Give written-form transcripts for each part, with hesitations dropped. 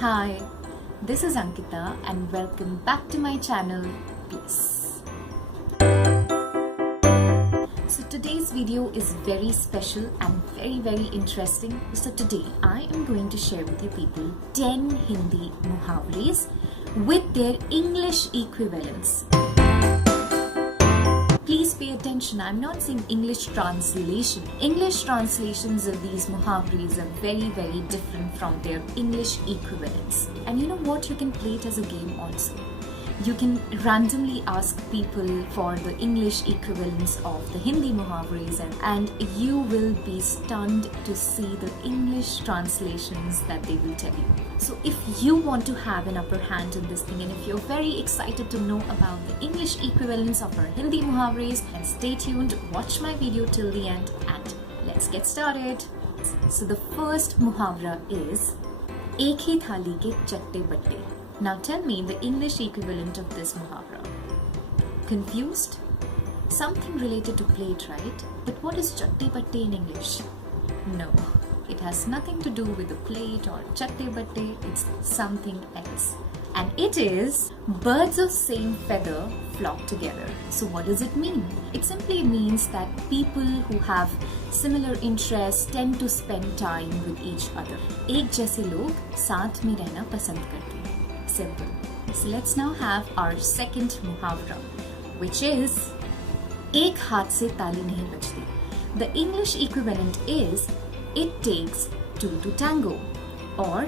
Hi, this is Ankita and welcome back to my channel, Bliss. So today's video is very special and very interesting. So today I am going to share with you people 10 Hindi Muhavares with their English equivalents. Please pay attention, I'm not saying English translation. English translations of these muhavres are very different from their English equivalents. And you know what? You can play it as a game also. You can randomly ask people for the English equivalents of the Hindi muhavres and you will be stunned to see the English translations that they will tell you. So if you want to have an upper hand in this thing and if you're very excited to know about the English equivalents of our Hindi muhavres, then stay tuned, watch my video till the end and let's get started. So the first muhavra is एक ही थाली के चट्टे बट्टे. Now tell me the English equivalent of this muhavra. Confused? Something related to plate, right? But what is chatte batte in English? No, it has nothing to do with a plate or chatte batte. It's something else. And it is birds of same feather flock together. So what does it mean? It simply means that people who have similar interests tend to spend time with each other. एक जैसे लोग साथ में रहना पसंद करते हैं. Simple. So let's now have our second muhavra, which is एक हाथ से ताली नहीं बजती. The English equivalent is it takes two to tango or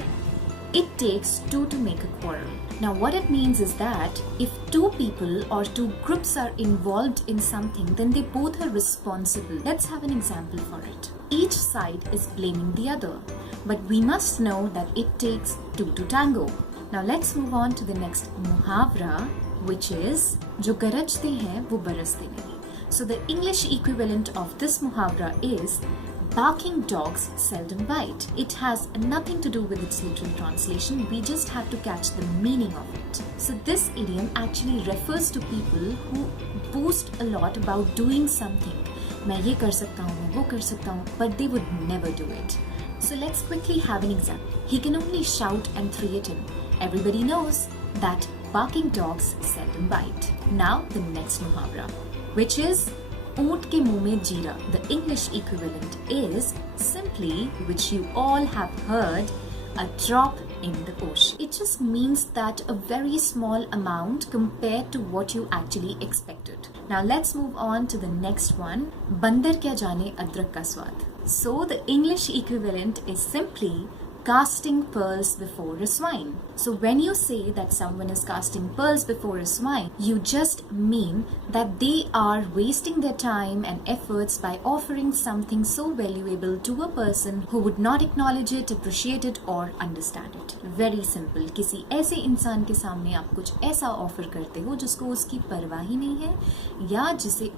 it takes two to make a quarrel. Now what it means is that if two people or two groups are involved in something, then they both are responsible. Let's have an example for it. Each side is blaming the other, but we must know that it takes two to tango. Now let's move on to the next muhavra, which is जो garajte हैं वो baraste नहीं. So the English equivalent of this muhavra is barking dogs seldom bite. It has nothing to do with its literal translation. We just have to catch the meaning of it. So this idiom actually refers to people who boast a lot about doing something. मैं ये कर सकता हूँ, मैं वो कर सकता हूँ, but they would never do it. So let's quickly have an example. He can only shout and threaten. Everybody knows that barking dogs seldom bite. Now the next muhavra, which is ऊंट के मुंह में जीरा. The English equivalent is simply, which you all have heard, a drop in the ocean. It just means that a very small amount compared to what you actually expected. Now let's move on to the next one. Bandar क्या जाने adrak का swad. So the English equivalent is simply casting pearls before a swine. So when you say that someone is casting pearls before a swine, you just mean that they are wasting their time and efforts by offering something so valuable to a person who would not acknowledge it, appreciate it or understand it. Very simple. किसी ऐसे इंसान के सामने आप कुछ ऐसा offer करते हो जिसको उसकी परवाह ही नहीं है या जिसे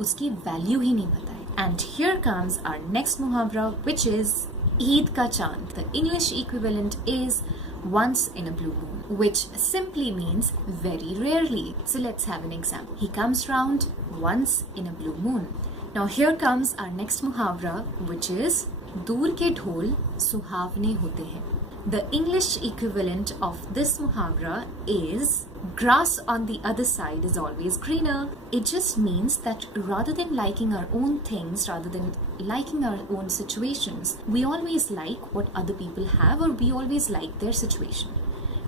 उसकी वैल्यू ही नहीं पता है. And here comes our next muhavra, which is Eid ka chand. The English equivalent is once in a blue moon, which simply means very rarely. So let's have an example. He comes round once in a blue moon. Now here comes our next muhavra, which is दूर के ढोल सुहावने होते हैं. The English equivalent of this muhavra is grass on the other side is always greener. It just means that rather than liking our own things, rather than liking our own situations, we always like what other people have or we always like their situation.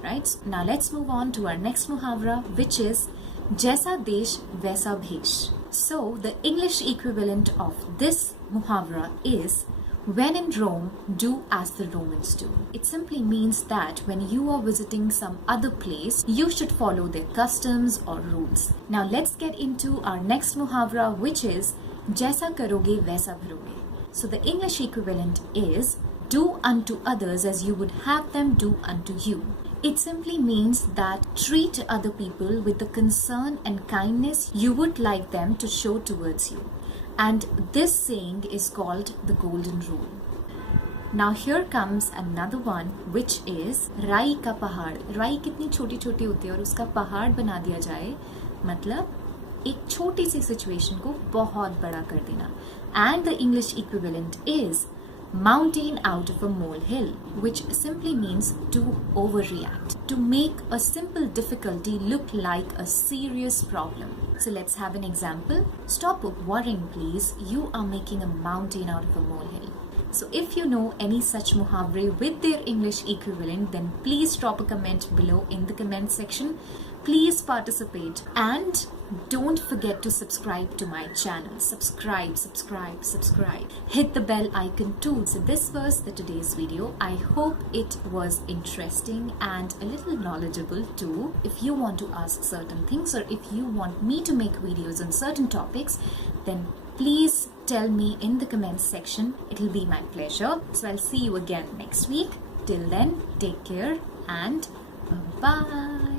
Right? Now let's move on to our next muhavra, which is Jesa desh vesa bhesh. So the English equivalent of this muhavra is when in Rome, do as the Romans do. It simply means that when you are visiting some other place, you should follow their customs or rules. Now let's get into our next muhavra, which is Jesa karoge vesa bharoge. So the English equivalent is do unto others as you would have them do unto you. It simply means that treat other people with the concern and kindness you would like them to show towards you. And this saying is called the golden rule. Now here comes another one, which is राई का पहाड़. राई कितनी छोटी छोटी होती है और उसका पहाड़ बना दिया जाए, मतलब एक छोटी सी सिचुएशन को बहुत बड़ा कर देना. And the English equivalent is mountain out of a molehill, which simply means to overreact, to make a simple difficulty look like a serious problem. So let's have an example. Stop worrying, please. You are making a mountain out of a molehill. So if you know any such muhavre with their English equivalent, then please drop a comment below in the comment section. Please participate and don't forget to subscribe to my channel. Subscribe. Hit the bell icon too. So this was today's video. I hope it was interesting and a little knowledgeable too. If you want to ask certain things or if you want me to make videos on certain topics, then please tell me in the comments section. It'll be my pleasure. So I'll see you again next week. Till then, take care and bye.